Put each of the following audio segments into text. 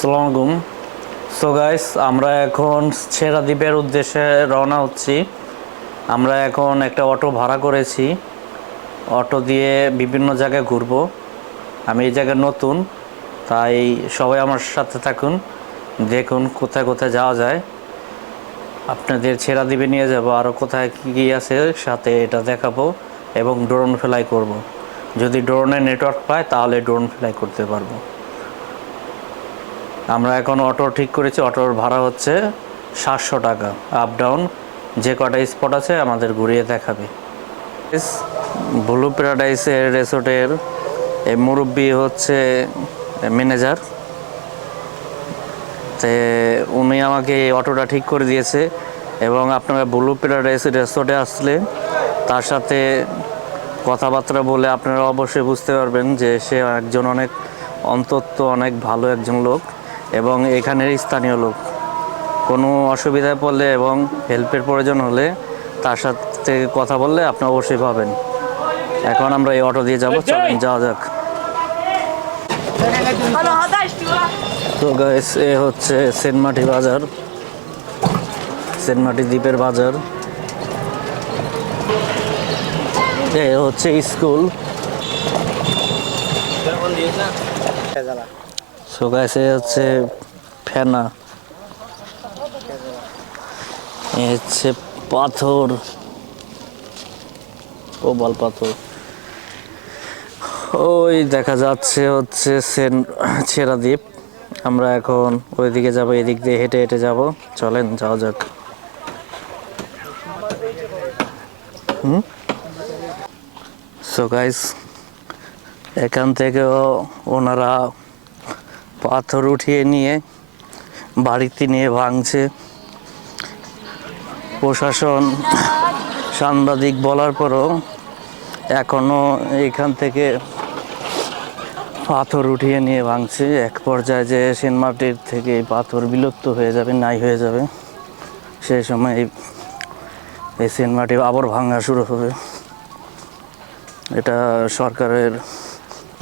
আসসালামু so guys আমরা এখন ছেড়া দ্বীপের উদ্দেশ্যে রওনা হচ্ছি। আমরা এখন একটা অটো ভাড়া করেছি। অটো দিয়ে বিভিন্ন জায়গায় ঘুরবো। আমি এই জায়গায় নতুন, তাই সবাই আমার সাথে থাকুন। দেখুন কোথায় কোথায় যাওয়া যায়। আপনাদের ছেড়া দ্বীপে নিয়ে যাব আরও কোথায় কী কী আছে সাথে এটা দেখাবো এবং ড্রোন ফ্লাই করব। যদি ড্রোনের নেটওয়ার্ক পায়, তাহলে ড্রোন ফ্লাই করতে পারব। আমরা এখন অটো ঠিক করেছি, অটোর ভাড়া হচ্ছে সাতশো টাকা আপ ডাউন যে কটা স্পট আছে আমাদের ঘুরিয়ে দেখাবে। ব্লু প্যারাডাইসের রেসোর্টের এই মুরব্বি হচ্ছে ম্যানেজার তে উনি আমাকে এই অটোটা ঠিক করে দিয়েছে এবং আপনারা ব্লু প্যারাডাইস রেসোর্টে আসলে তার সাথে কথাবার্তা বলে আপনারা অবশ্যই বুঝতে পারবেন যে সে একজন অনেক অন্তত অনেক ভালো একজন লোক। এবং এখানের স্থানীয় লোক। কোনো অসুবিধায় পড়লে এবং হেল্পের প্রয়োজন হলে তার সাথে কথা বললে আপনি অবশ্যই পাবেন। এখন আমরা এই অটো দিয়ে যাব চলেন যাওয়া যাক? তো গাইস এ হচ্ছে সেনমাটি বাজার। সেনমাটি দ্বীপের বাজার। এ হচ্ছে স্কুল। সো হচ্ছে ফেনা। হচ্ছে পাথর। প্রবল পাথর। ওই দেখা যাচ্ছে হচ্ছে সেন ছেড়া দ্বীপ। আমরা এখন ওইদিকে যাব, এদিক দিয়ে হেঁটে হেঁটে যাব। চলেন, যাওয়া যাক। হুম? সো গাইস এখান থেকেও ওনারা পাথর উঠিয়ে নিয়ে বাড়িতে নিয়ে ভাঙছে। প্রশাসন সাংবাদিক বলার পরও এখনও এখান থেকে পাথর উঠিয়ে নিয়ে ভাঙছে। এক পর্যায়ে যে সেনমাটির থেকে পাথর বিলুপ্ত হয়ে যাবে, নাই হয়ে যাবে সেই সময় এই সেনমাটি আবার ভাঙা শুরু হবে। এটা সরকারের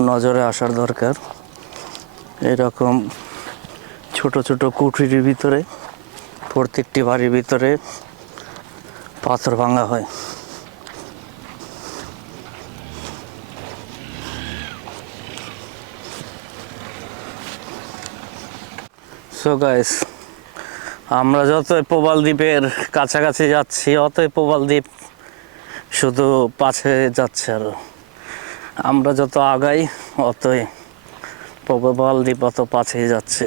নজরে আসার দরকার। এরকম ছোট ছোট কুঠির ভিতরে, প্রত্যেকটি বাড়ির ভিতরে পাথর ভাঙা হয়। সো গাইস আমরা যতই প্রবাল দ্বীপের কাছাকাছি যাচ্ছি, অতই প্রবাল দ্বীপ শুধু পাশে যাচ্ছে আরও। আমরা যত আগাই, অতই প্রবাল দ্বীপ অত পাশেই যাচ্ছে।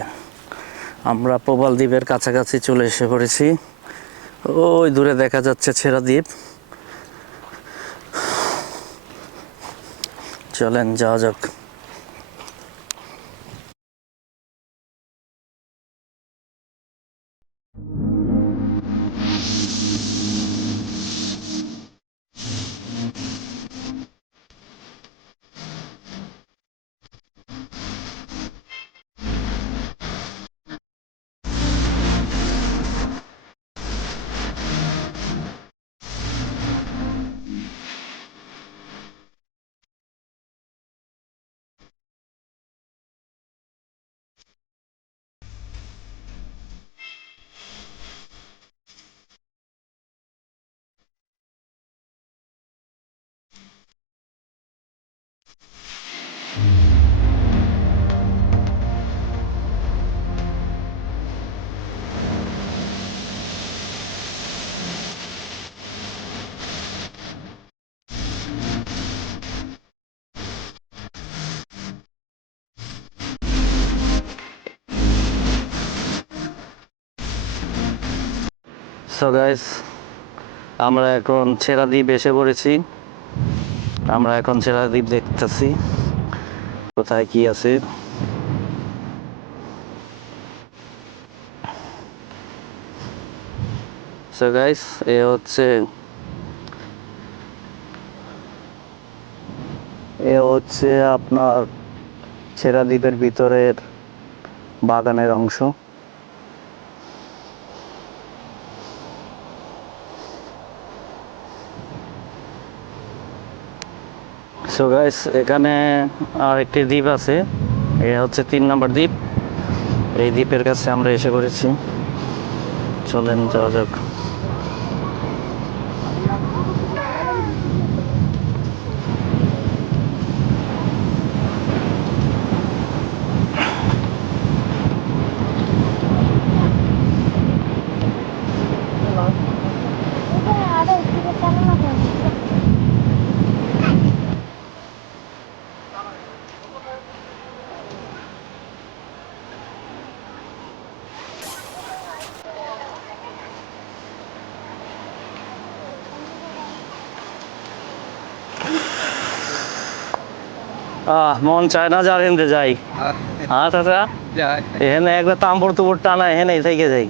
আমরা প্রবাল দ্বীপের কাছাকাছি চলে এসে পড়েছি। ওই দূরে দেখা যাচ্ছে ছেঁড়া দ্বীপ। চলেন যাওয়া যাক। সো গাইস আমরা এখন ছেড়া দ্বীপ এসে পড়েছি। আমরা এখন ছেড়া দ্বীপ দেখতেছি, কোথায় কি আছে। সো গাইস এ হচ্ছে এ হচ্ছে আপনার ছেড়া দ্বীপের ভিতরের বাগানের অংশ। সো গাইস এখানে আর একটি দ্বীপ আছে। এটা হচ্ছে তিন নম্বর দ্বীপ। এই দ্বীপের কাছে আমরা এসে পড়েছি। চলেন যাওয়া যাক। আহ মন চায় না যার হেনতে যাই। হ্যাঁ চাচা? এখানে একবার তাম্বর তুবর টানা এখানে থেকে যাই।